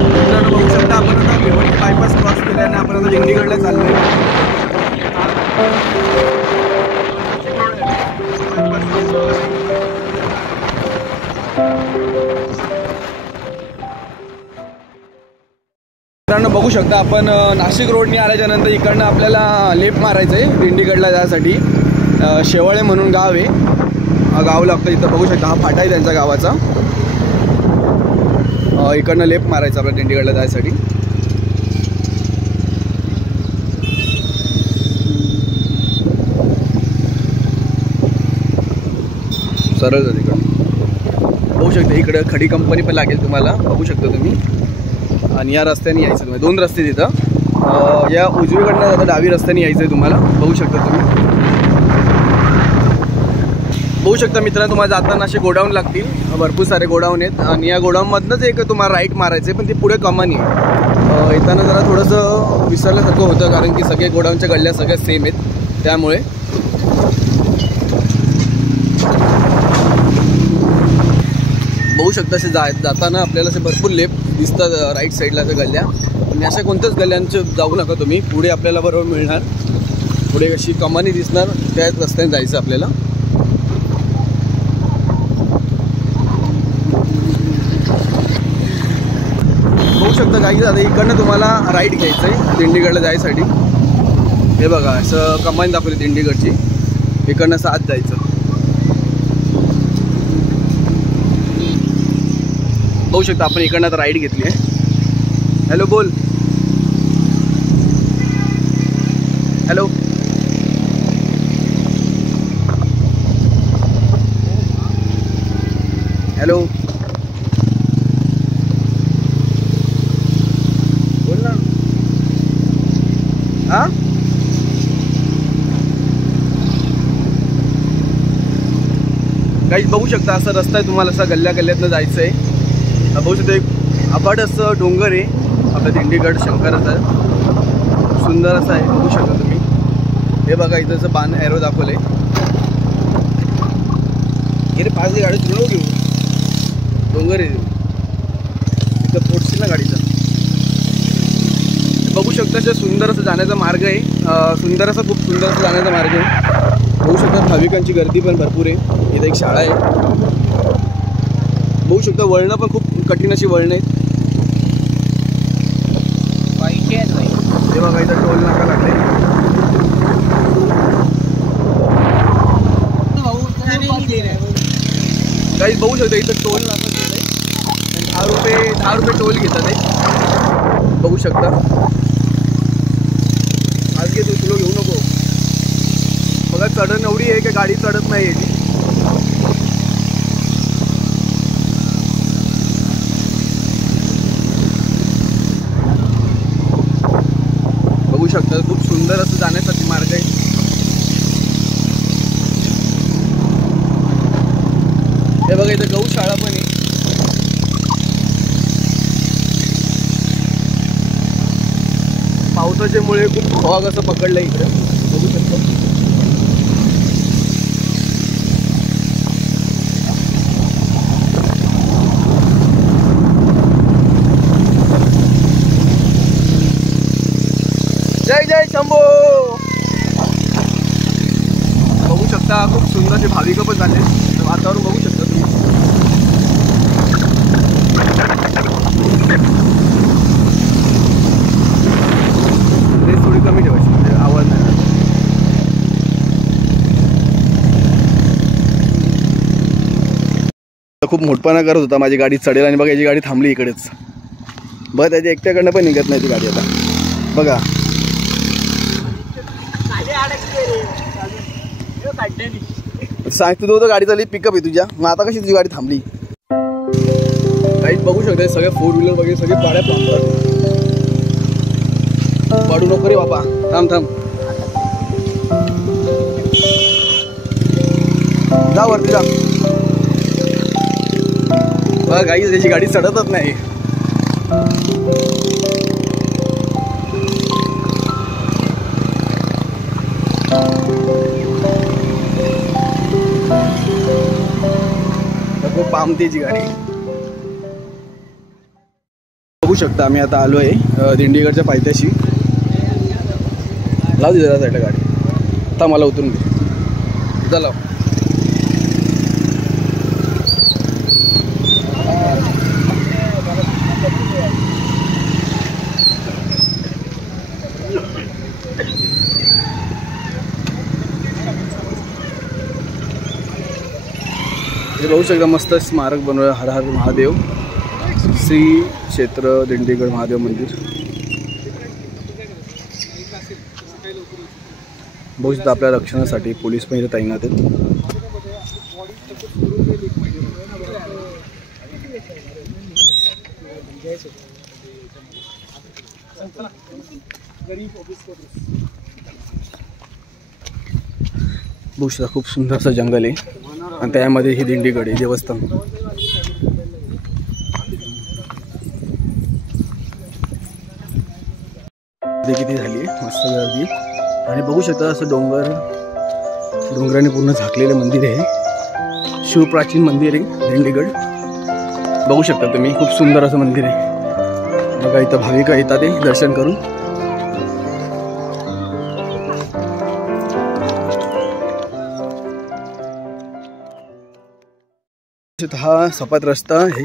तर बघू शकता आपण आता भिवंडी बायपास क्रॉस केल्याने आपण आता दिंडीगडला चाललोय. मित्रांनो बघू शकता आपण नाशिक रोडने आल्याच्या नंतर इकडनं आपल्याला लेफ्ट मारायचं आहे दिंडीगडला जाण्यासाठी. शेवाळे म्हणून गाव आहे, गाव लागतं इथं. बघू शकता हा फाटा आहे त्यांच्या गावाचा. इकडनं लेफ्ट मारायचं आपल्या दिंडीगडला जायसाठी. सरळ जाते इकडं. बघू शकता इकडे खडी कंपनी पण लागेल तुम्हाला, बघू शकता तुम्ही. आणि या रस्त्याने यायचं तुम्ही. दोन रस्ते तिथं, या उजवीकडनं जाता डावी रस्त्याने यायचं आहे तुम्हाला. बघू शकता तुम्ही. बघू शकता मित्रांनो तुम्हाला जाताना असे गोडाऊन लागतील, भरपूर सारे गोडाऊन आहेत. आणि या गोडाऊनमधनंच एक तुम्हाला राईट मारायचं आहे, पण ती पुढे कमानी आहे. येताना जरा थोडंसं विसरल्यासारखं होतं, कारण की सगळे गोडाऊनच्या गल्ल्या सगळ्या सेम आहेत त्यामुळे. बघू शकता असे जाताना आपल्याला असे भरपूर लेफ्ट दिसतात राईट साईडला त्या गल्ल्या. आणि अशा कोणत्याच गल्ल्यांचे जाऊ नका तुम्ही, पुढे आपल्याला बरोबर मिळणार. पुढे अशी कमानी दिसणार, त्याच रस्त्याने जायचं आपल्याला. बघू शकता काही आता इकडनं तुम्हाला राईट घ्यायचं आहे दिंडीगडला जायसाठी. हे बघा असं कमानी दाखवली दिंडीगडची, इकडनं सात जायचं. बघू शकता आपण इकडनं आता राईट घेतली आहे. हॅलो बोल, हॅलो. हॅलो बोल ना. हां काही बघू शकता असा रस्ता आहे तुम्हाला, असा गल्ल्या गल्ल्यातनं जायचं आहे. बघू शकता एक अफाट असं डोंगर आहे आपलं दिंडीगड शंकराचं, सुंदर असं आहे. बघू शकता तुम्ही. हे बघा इथं असं बाण एरो दाखवलंय. हे रे 5 गाडी तुला घेऊ, डोंगर आहे तिथं, पोटशील ना गाडीचा. बघू शकता असं सुंदर असं जाण्याचा मार्ग आहे, सुंदर असं खूप सुंदर असं जाण्याचा मार्ग आहे. बघू शकता भाविकांची गर्दी पण भरपूर आहे. इथं एक शाळा आहे. बघू शकता वळणं पण खूप कठीण अशी वळणं आहेत. हे बघा इथं टोल नाका लागले. काही बघू शकता इथं टोल नाका केलंय. 10 रुपये टोल घेतात ते. बघू शकता. आज घे तू, तुला घेऊ नको. बघा चढण एवढी आहे की गाडी चढत नाही आहे ती. बघू शकता खूप सुंदर असं जाण्यासाठी मार्ग आहे. हे बघा इथं गौशाळा पण आहे. पावसाच्यामुळे खूप फॉग असं पकडलं इकडे, बघू शकतो. जय जय शंभो. बघू शकता खूप सुंदरचे भाविक पण झाले. वातावरण बघू शकता तुम्ही. रेस थोडी कमी ठेवायची म्हणजे आवाज नाही. खूप मोठपणा करत होता, माझी गाडी चढेल आणि बघा याची गाडी थांबली इकडेच. बघा त्याच्या एकट्याकडनं पण निघत नाही ती गाडी आता. बघा सांगतो तो गाडी चालली पिकअप आहे तुझ्या, मग आता कशी तुझी गाडी थांबली. काहीच बघू शकते सगळे 4 व्हीलर वगैरे सगळे पाड्या थांबतात. पाडू नको रे बाबा, थांब थांब. जा वरती जा. बघा गाई त्याची गाडी चढतच नाही. पामतेची गाडी. बघू बघू शकता आम्ही आता आलो आहे दिंडीगडच्या पायथ्याशी. लाव दे जरा साईडला गाडी. आता मला उतरून दे. चला हे बघू शकता मस्त स्मारक बनवलं. हर हर महादेव श्री क्षेत्र दिंडीगड महादेव मंदिर. बघू शकता आपल्या रक्षणासाठी पोलीस पण इथे तैनात आहेत. बघू शकता खूप सुंदर असं जंगल आहे आणि त्यामध्ये ही दिंडीगड आहे देवस्थान. किती झाली आहे मस्त गर्दी. आणि बघू शकता असं डोंगराने पूर्ण झाकलेलं मंदिर आहे. शिवप्राचीन मंदिर आहे दिंडीगड. बघू शकता तुम्ही खूप सुंदर असं मंदिर आहे. बघा इथं भाविक येतात ते दर्शन करून. हा सपाट रस्ता आहे.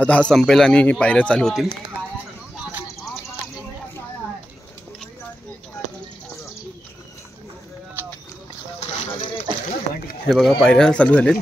आता हा संपेल आणि पायऱ्या चालू होतील. हे बघा पायऱ्या चालू झालेत.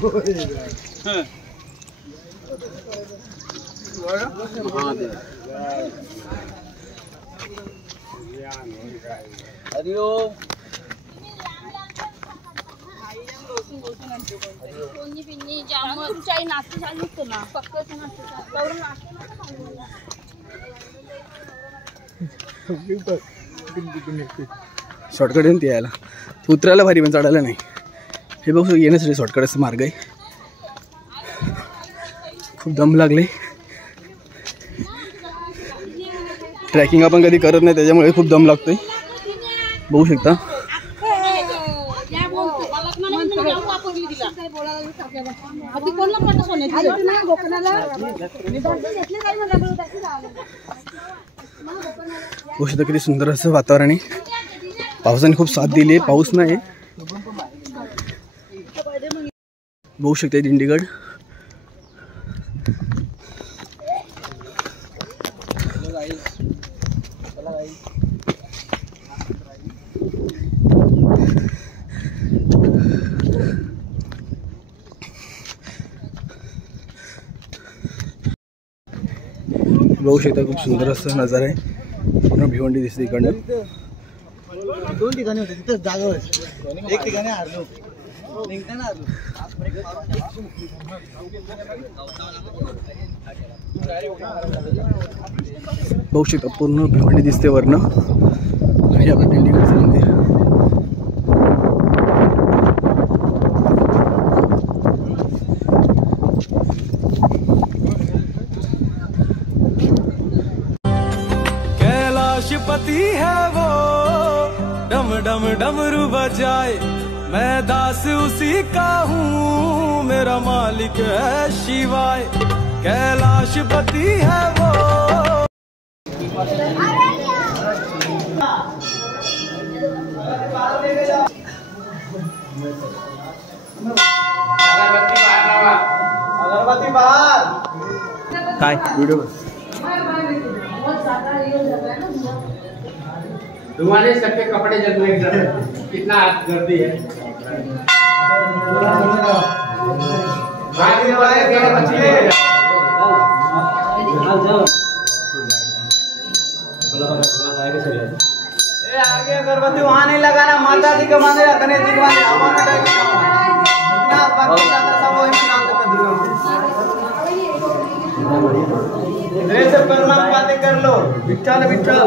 शॉर्टकट आहे ते यायला. उतरायला भारी पण चढायला नाही. हे बघू येण्यासाठी शॉर्टकट असं मार्ग आहे. खूप दम लागले. ट्रॅकिंग आपण कधी करत नाही त्याच्यामुळे खूप दम लागतोय. बघू शकता बघू शकता किती सुंदर असं वातावरण आहे. पावसाने खूप साथ दिली आहे. पाऊस नाही. बघू शकते दिंडीगड. बघू शकता खूप सुंदर असं नजारा आहे. पूर्ण भिवंडी दिसते इकडनं. 2 ठिकाणी होते तिथं जागेवर. एक ठिकाणी हारलो. बघू शकता पूर्ण भिवंडी दिसते वरनं. हे आपलं दिंडीगडचं मंदिर. कैलाशपति है वो डम डम डमरू बजाए. मैं दास उसी का हूँ मेरा मालिक है शिवाय. कैलाशपति है वो. अगरबत्ती बाहर. काय व्हिडिओ तुम्हारे सबके कपड़े जल रहे हैं. कितना गर्दी है. आगे अगरबत्ती वहाँ नहीं लगाना. माता जी के मंदिर है, गणेश जी के मंदिर है. बातें कर लो. विठ्ठल विठ्ठल.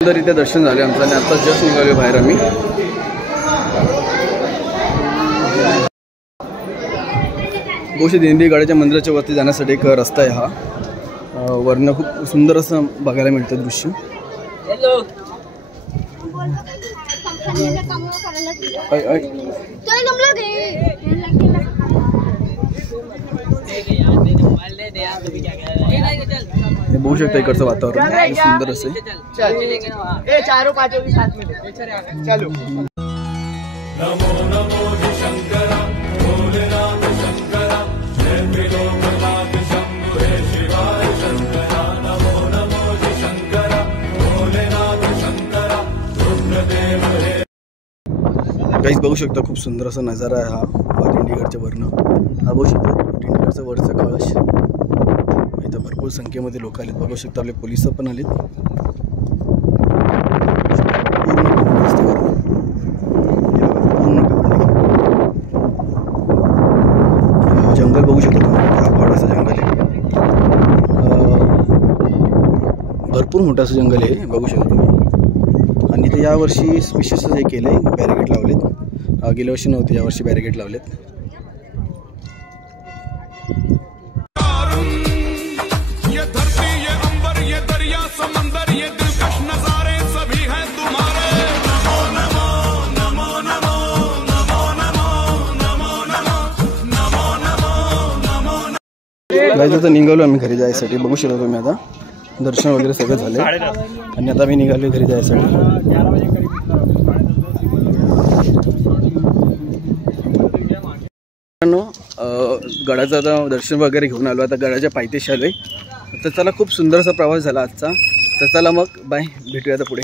सुंदररित्या दर्शन झाले आमचं आणि आता जस्ट निघालो बाहेर आम्ही. गोष्टी दिंडीगडाच्या मंदिराच्या वरती जाण्यासाठी एक रस्ता आहे. हा वरनं खूप सुंदर असं बघायला मिळतं दृश्य. हे बघू शकता इकडचं वातावरण किती सुंदर असे. नमो नमो शंकरा भोलेनाथ शंकरा जय त्रिलोकनाथ शंभु हे शिवाय शंकरा. नमो नमो शंकरा भोलेनाथ शंकरा रुद्रदेव हे. गाईज बघू शकता खूप सुंदर असा नजारा आहे हा दिंडीगडच्या वरनं. हा बघू शकता दिंडीगडचा वरचा कळश. इथं भरपूर संख्येमध्ये लोक आलेत. बघू शकता आपले पोलिस पण आलेत. जंगल बघू शकता तुम्ही. अफाट असं जंगल आहे. भरपूर मोठं असं जंगल आहे बघू शकता तुम्ही. आणि ते यावर्षी स्पेशस हे केलं आहे, बॅरिकेड लावलेत. गेल्या वर्षी नव्हते, यावर्षी बॅरिकेड लावलेत. गाईज आता निघालो आम्ही घरी जायसाठी. बघू शकता तुम्ही आता दर्शन वगैरे सगळं झालं आणि आता मी निघालो घरी जायसाठी. गडाचं आता दर्शन वगैरे घेऊन आलो. आता गडाच्या पायथ्याशी आलोय. तर चला खूप सुंदर असा प्रवास झाला आजचा. तर चला मग बाय, भेटूया आता पुढे.